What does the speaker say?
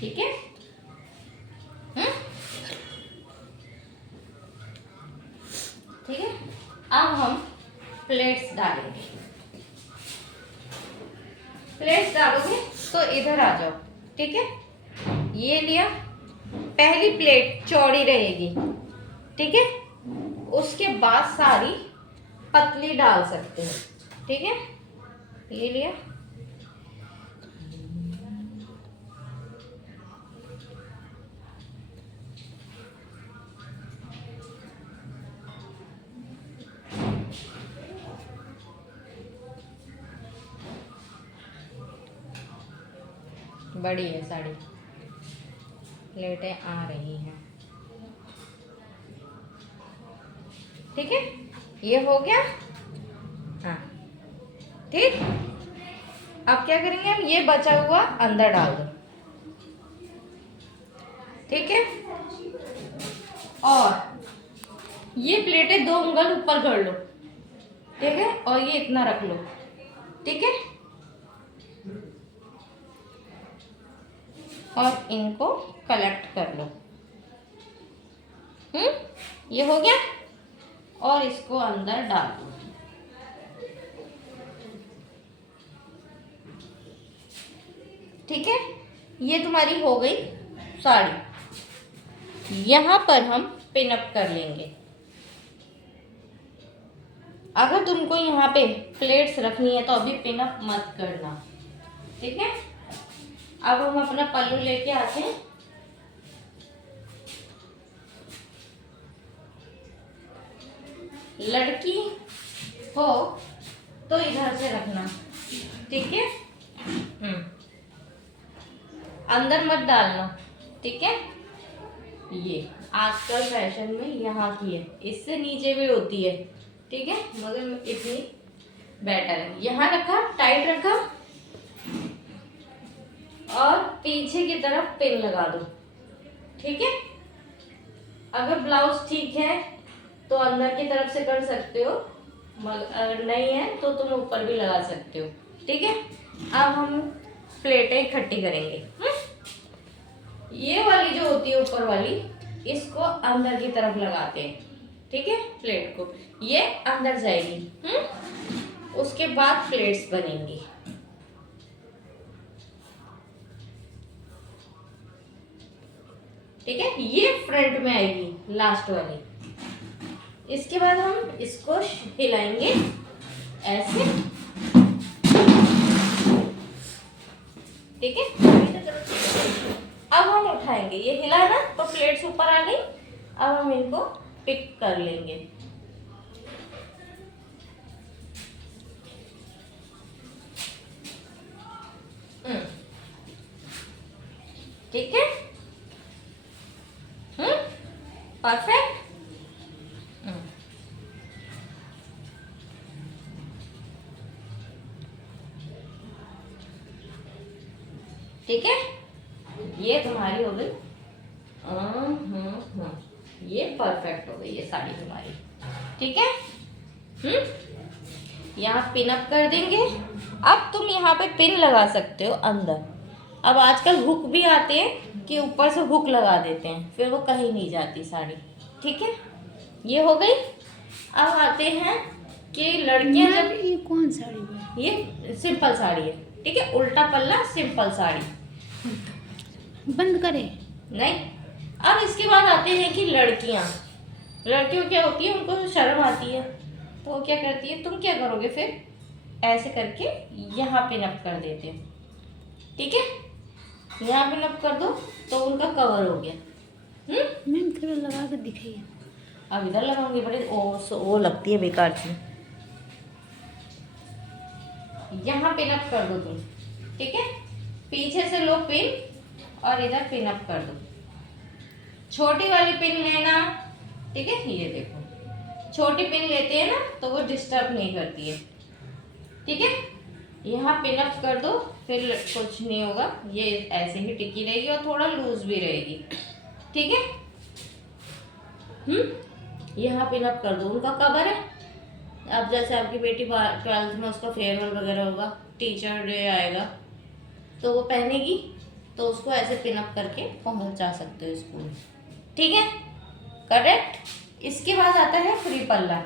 ठीक है। ठीक है, अब हम प्लेट्स डालेंगे। प्लेट्स डालोगे तो इधर आ जाओ। ठीक है, ये लिया, पहली प्लेट चौड़ी रहेगी। ठीक है, उसके बाद सारी पतली डाल सकते हो। ठीक है, ये लिया, बड़ी है साड़ी, प्लेटें आ रही हैं। ठीक है, ये हो गया। हाँ ठीक, अब क्या करेंगे हम, ये बचा हुआ अंदर डाल दो। ठीक है, और ये प्लेटें 2 उंगल ऊपर कर लो। ठीक है, और ये इतना रख लो। ठीक है, और इनको कलेक्ट कर लो। ये हो गया, और इसको अंदर डाल दो। ठीक है, ये तुम्हारी हो गई साड़ी। यहाँ पर हम पिनअप कर लेंगे। अगर तुमको यहाँ पे प्लेट्स रखनी है तो अभी पिनअप मत करना। ठीक है, अब हम अपना पल्लू लेके आते हैं। लड़की हो तो इधर से रखना। ठीक है, अंदर मत डालना। ठीक है, ये आजकल फैशन में यहाँ की है, इससे नीचे भी होती है। ठीक है, मगर इतनी बेटर है। यहाँ रखा, टाइट रखा, और पीछे की तरफ पिन लगा दो। ठीक है, अगर ब्लाउज ठीक है तो अंदर की तरफ से कर सकते हो, मगर अगर नहीं है तो तुम ऊपर भी लगा सकते हो। ठीक है, अब हम प्लेटें इकट्ठी करेंगे। ये वाली जो होती है ऊपर वाली, इसको अंदर की तरफ लगाते हैं। ठीक है, प्लेट को ये अंदर जाएगी। उसके बाद प्लेट्स बनेंगी। ठीक है, ये फ्रंट में आएगी लास्ट वाली। इसके बाद हम इसको हिलाएंगे ऐसे। ठीक है, अब हम उठाएंगे, ये हिला ना तो प्लेट्स ऊपर आ गई। अब हम इनको पिक कर लेंगे। ठीक है, परफेक्ट। ठीक है, ये तुम्हारी हो गई। ये परफेक्ट हो गई ये साड़ी तुम्हारी। ठीक है, यहाँ पिन अप कर देंगे। अब तुम यहाँ पे पिन लगा सकते हो अंदर। अब आजकल हुक भी आते हैं कि ऊपर से हुक लगा देते हैं, फिर वो कहीं नहीं जाती साड़ी। ठीक है, ये हो गई। अब आते हैं कि लड़कियां जब, ये कौन साड़ी है? ये सिंपल साड़ी है। ठीक है, उल्टा पल्ला सिंपल साड़ी। बंद करे नहीं, अब इसके बाद आते हैं कि लड़कियां क्या होती है, उनको शर्म आती है तो वो क्या करती है, तुम क्या करोगे फिर ऐसे करके यहाँ पिन अप कर देते हो। ठीक है, यहाँ पिन अप कर दो तो उनका कवर हो गया। मैम थोड़ा लगा कर दिखाइए। अब इधर लगाऊंगी, बड़े वो लगती है बेकार सी। यहाँ पिन अप कर दो तुम। ठीक है, पीछे से लो पिन और इधर पिन अप कर दो। छोटी वाली पिन लेना। ठीक है, ये देखो, छोटी पिन लेते हैं ना तो वो डिस्टर्ब नहीं करती है। ठीक है, यहाँ पिन अप कर दो, फिर कुछ नहीं होगा, ये ऐसे ही टिकी रहेगी और थोड़ा लूज भी रहेगी। ठीक है, यहाँ पिन अप कर दो, उनका कवर है। अब जैसे आपकी बेटी 12th में उसका फेयरवेल वगैरह होगा, टीचर डे आएगा तो वो पहनेगी तो उसको ऐसे पिन अप करके पहुंचा सकते हो स्कूल। ठीक है, करेक्ट। इसके बाद आता है फ्री पल्ला।